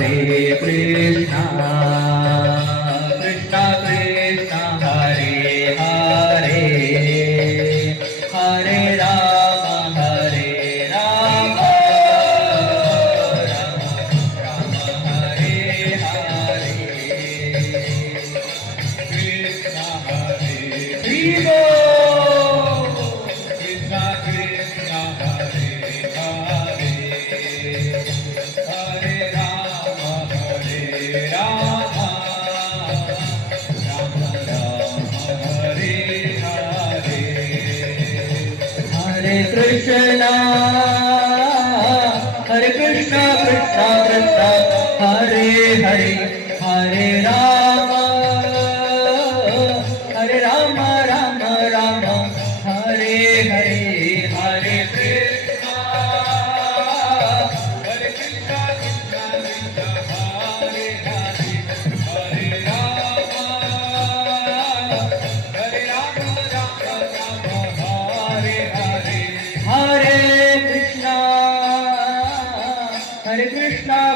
Krishna, Hare Krishna, Krishna Krishna, Hare Hare, Hare Rama, Hare Rama, Rama Rama, Hare Hare, Hare Krishna, Hare Krishna, Krishna Krishna, Hare Hare, Hare Rama, Hare Rama, Rama Rama, Hare Hare. Hare Krishna, Hare Krishna.